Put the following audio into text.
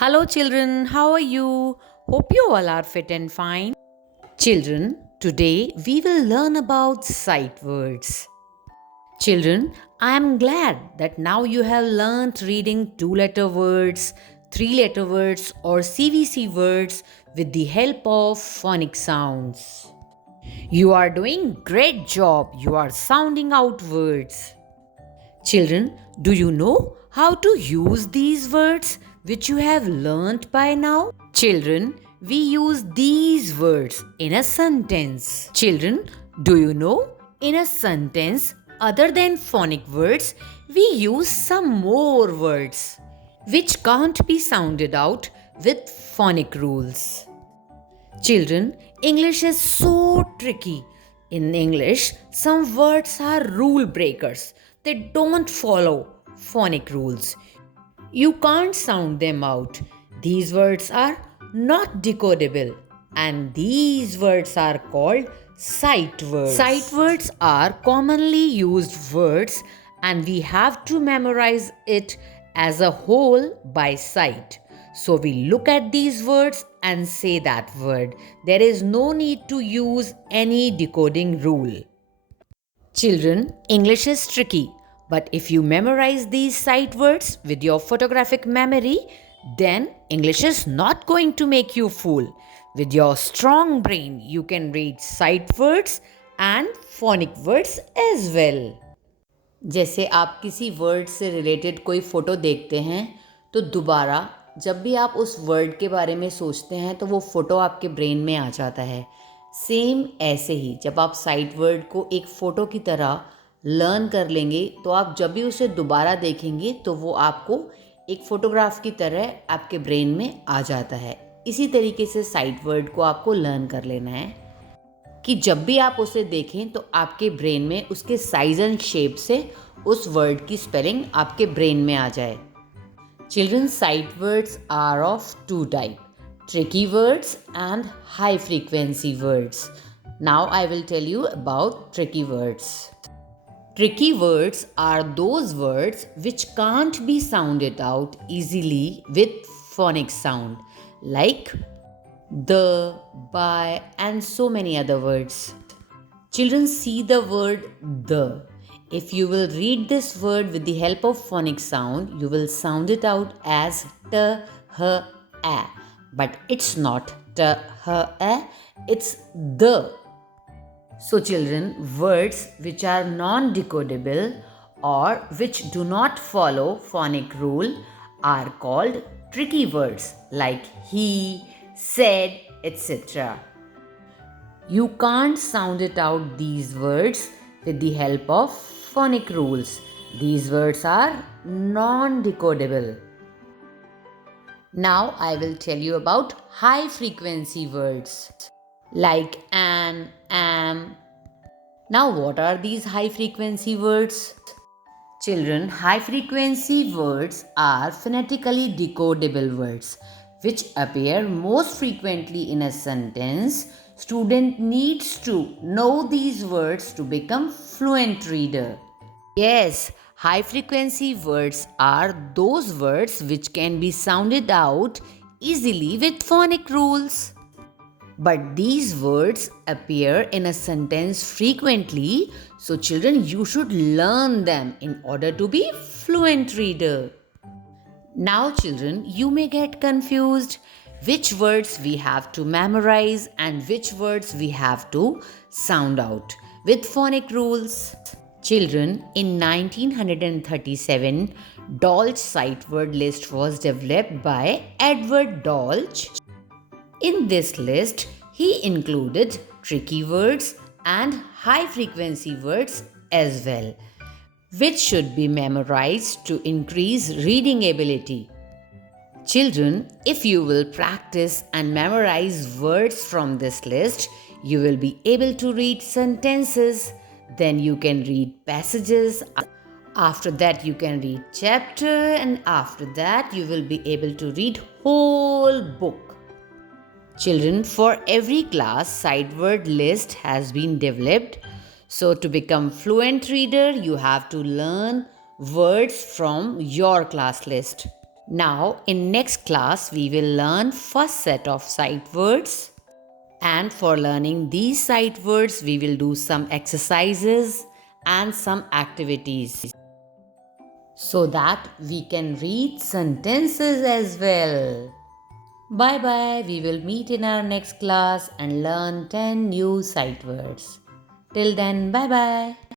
Hello, children. How are you? Hope you all are fit and fine. Children, today we will learn about sight words. Children, I am glad that now you have learnt reading two-letter words, three-letter words, or CVC words with the help of phonic sounds. You are doing great job. You are sounding out words. Children, do you know how to use these words which you have learnt by now? Children, we use these words in a sentence. Children, do you know in a sentence other than phonic words, we use some more words which can't be sounded out with phonic rules. Children, English is so tricky. In English, some words are rule breakers. They don't follow phonic rules. You can't sound them out. These words are not decodable, and these words are called sight words. Sight words are commonly used words, and we have to memorize it as a whole by sight. So we look at these words and say that word. There is no need to use any decoding rule. Children, English is tricky, but if you memorize these sight words with your photographic memory, then English is not going to make you fool. With your strong brain, you can read sight words and phonic words as well. जैसे आप किसी word से related कोई photo देखते हैं तो दोबारा जब भी आप उस वर्ड के बारे में सोचते हैं तो वो फ़ोटो आपके ब्रेन में आ जाता है। सेम ऐसे ही जब आप साइट वर्ड को एक फ़ोटो की तरह लर्न कर लेंगे तो आप जब भी उसे दोबारा देखेंगे तो वो आपको एक फ़ोटोग्राफ की तरह आपके ब्रेन में आ जाता है। इसी तरीके से साइट वर्ड को आपको लर्न कर लेना है कि जब भी आप उसे देखें तो आपके ब्रेन में उसके साइज एंड शेप से उस वर्ड की स्पेलिंग आपके ब्रेन में आ जाए। Children's sight words are of two types, tricky words and high frequency words. Now I will tell you about tricky words. Tricky words are those words which can't be sounded out easily with phonic sound, like the, by, and so many other words. Children, see the word the. If you will read this word with the help of phonic sound, you will sound it out as t, h, a. But it's not t, h, a, it's the. So children, words which are non-decodable or which do not follow phonic rule are called tricky words like he, said, etc. You can't sound it out these words with the help of phonic rules. These words are non-decodable. Now I will tell you about high frequency words like an, am. Now what are these high frequency words? Children, high frequency words are phonetically decodable words which appear most frequently in a sentence. Student needs to know these words to become fluent reader. Yes, high frequency words are those words which can be sounded out easily with phonic rules. But these words appear in a sentence frequently, so children, you should learn them in order to be fluent reader. Now children, you may get confused which words we have to memorize and which words we have to sound out with phonic rules. Children, in 1937, Dolch sight word list was developed by Edward Dolch. In this list, he included tricky words and high frequency words as well, which should be memorized to increase reading ability. Children, if you will practice and memorize words from this list, you will be able to read sentences. Then you can read passages. After that, you can read chapter, and after that, you will be able to read whole book. Children, for every class, sight word list has been developed. So to become fluent reader, you have to learn words from your class list. Now, in next class, we will learn first set of sight words. And for learning these sight words, we will do some exercises and some activities so that we can read sentences as well. Bye bye. We will meet in our next class and learn 10 new sight words. Till then, bye bye.